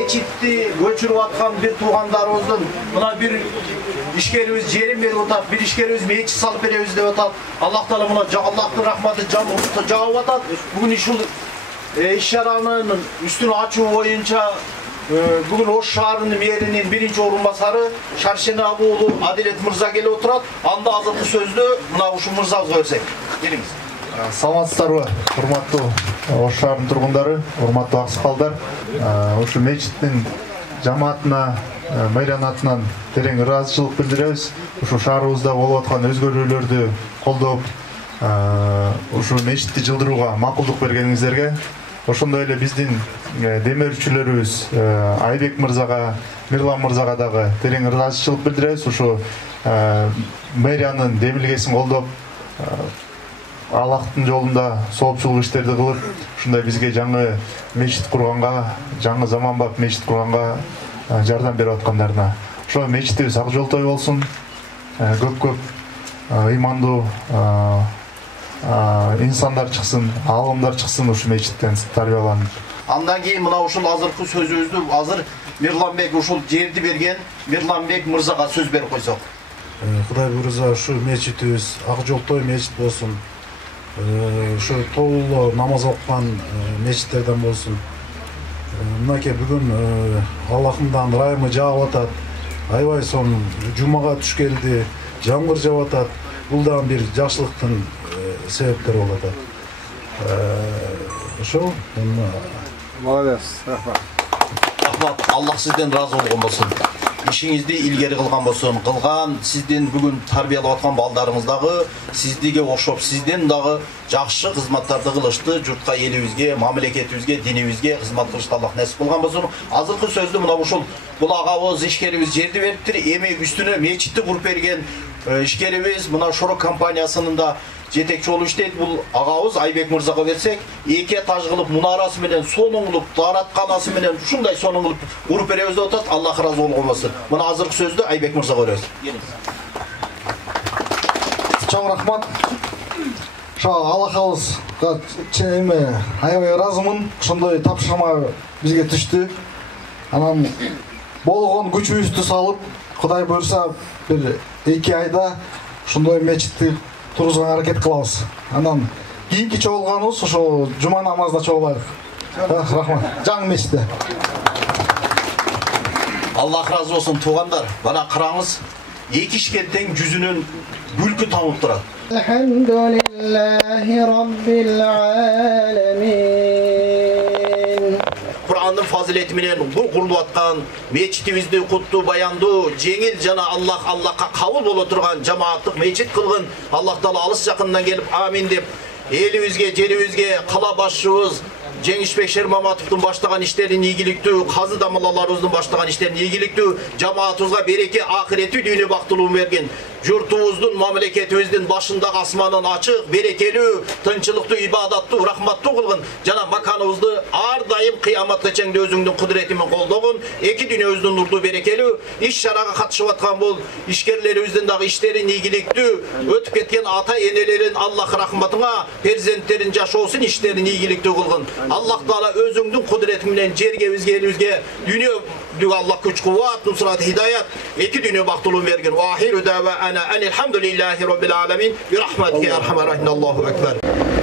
mecitти göçürüp atkан bir tuğandarыбыздын mına bir işkerimiz jerim berip atat, bir işkerimiz mecit salıp berебиз деп atat. Allah Taala mına Allah'ın rahmeti jağып atat. Bugün ушул iş-şaranın üstünü açуу boyunca bugün Oş şаарынын мэринин birinci орунбасары Шаршенагы уулу Адилет мырза келип отурат. Анда азыркы сөздү мына ушул мырзабызга берсек. Келиңиz. Саламатсыздарбы, урматтуу Ош шаарынын тургундары, урматтуу аксакалдар. Ушул мечиттин жамаатына, мэриянын атынан терең ыраазычылык билдиребиз. Ушул шаарыбызда болуп аткан өзгөрүүлөрдү колдоп, ушул мечитти жылдырууга макулдук бергениңиздерге, ошондой эле биздин демөөрчүлөрүбүз Айбек мырзага, Мирлан мырзага дагы терең ыраазычылык билдиребиз. Ушу мэриянын демилгесин колдоп, Аллахтын жолунда соопчулук иштерди кылып, ушундай бизге жаңы мечит курганга, жаңы заманбап мечит курганга жардам берип аткандарына. Ошо мечитибиз ак жолтой болсун. Көп ыймандуу инсандар чыксын, аалымдар чыксын ушул мечиттен тарбияланып. Андан кийин мына ушул азыркы сөзүбүздү азыр Мирланбек ушул жерди берген Мирланбек мырзага сөз берип койсок. Кудай буйрса ушу мечитибиз ак жолтой мечит болсун. Ушу толуу намаз окуган мечиттерден болсун. Мынакей бүгүн Аллахымдан ырайымы жаап атат. Аябай сонун жумага түш келди, жамгыр жаап атат. Бул дагы бир жакшылыктын себептери болуп атат. Ошол Молодец, рахмат. Рахмат, Аллах сизден разы болгон болсун. İşinizde ilgeri kılgan bolsun, kılgan sizden bugün tarbiyalap atkан baldarыңыздагы сиздиге окшоп сизден дагы жакшы кызматтарды кылышты, журтка элибизге, мамлекетибизге, динибизге кызмат кылышты Аллах насип кылган болсун. Азыркы сөздү мына ушул бул агабыз ишкерибиз жерди бериптир, эми үстүнө мечитти куруп берген ишкерибиз мына Шорок компаниясынын да жетекчи болуп иштейт. Бул агабыз Айбек мырзага берсек, эки этаж кылып мунарасы менен сонун кылып, дааратканасы менен ушундай сонун кылып куруп беребиз деп атат. Аллах разы болгон болсун. Мына азыркы сөздү Айбек мырзага беребиз. Чоң рахмат. Ошо Аллахыбызга эме аябай ыраазымын. Ошондой тапшырма бизге түштү. Анан болгон күчүбүздү салып, Кудай буйрса бир 2 айда ошондой мечитти тургузганга аракет кылабыз. Анан кийинки чогулганыбыз ошо жума намазда чогулайлык. Рахмат. Жаңы мечитте. Аллах разы болсун туугандар. Бана караңыз, эки ишкердин жүзүнүн күлкү тамып турат. Elhamdülillahi Rabbil alamin. Kur'an'ın fazileti менен kurulup atkан mecitibizdi kutlu bayandуу жеңил жана Allah'a kabul боло турган жамааттык mecit кылгын. Allah Taala alыс жакындан келип амин деп элибизге, жерибизге, кала башчыбыз Жеңишбек Шермаматовдун баштаган иштерин ийгиликтүү, казы дамалаларыбыздын баштаган иштерин ийгиликтүү, жамаатыбызга береке, акырети дүйнө бактылуу берген. Журтубуздун, мамлекетибиздин башындагы асманын ачык, берекелүү, тынчылыктуу, ибадаттуу, рахматтуу кылгын. Жана маканыбызды ар дайым кыяматка чейин өзүңдүн кудурети менен колдогун. Эки дүйнөбүздүн нурдуу, берекелүү иш-чарага катышып аткан бул ишкерлерибиздин дагы иштерин ийгиликтүү, өтүп кеткен ата-энелерин Аллах рахматыңа, перзенттерин жашоосун, иштерин ийгиликтүү кылгын. Allah Taala özüңдүн кудурети менен жерге, бизге, элибизге дүйнө Allah күч кубат, нусрат, хидayat, эки дүйнө бактылуу берген. Ва ахиру дава ана элхамдулиллахи rabbil alamin bi rahmatike ya erhamer rahimin. Allahu ekber.